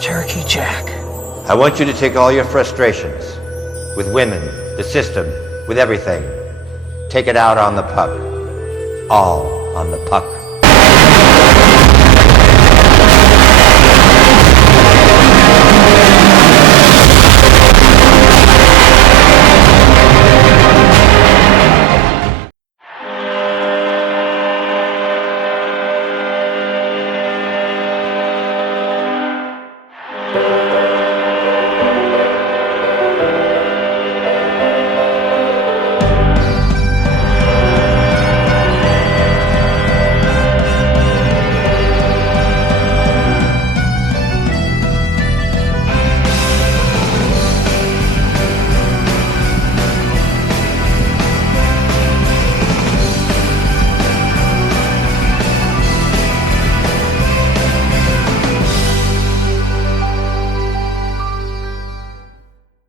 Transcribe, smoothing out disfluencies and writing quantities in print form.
Cherokee Jack. I want you to take all your frustrations with women, the system, with everything. Take it out on the puck. All on the puck.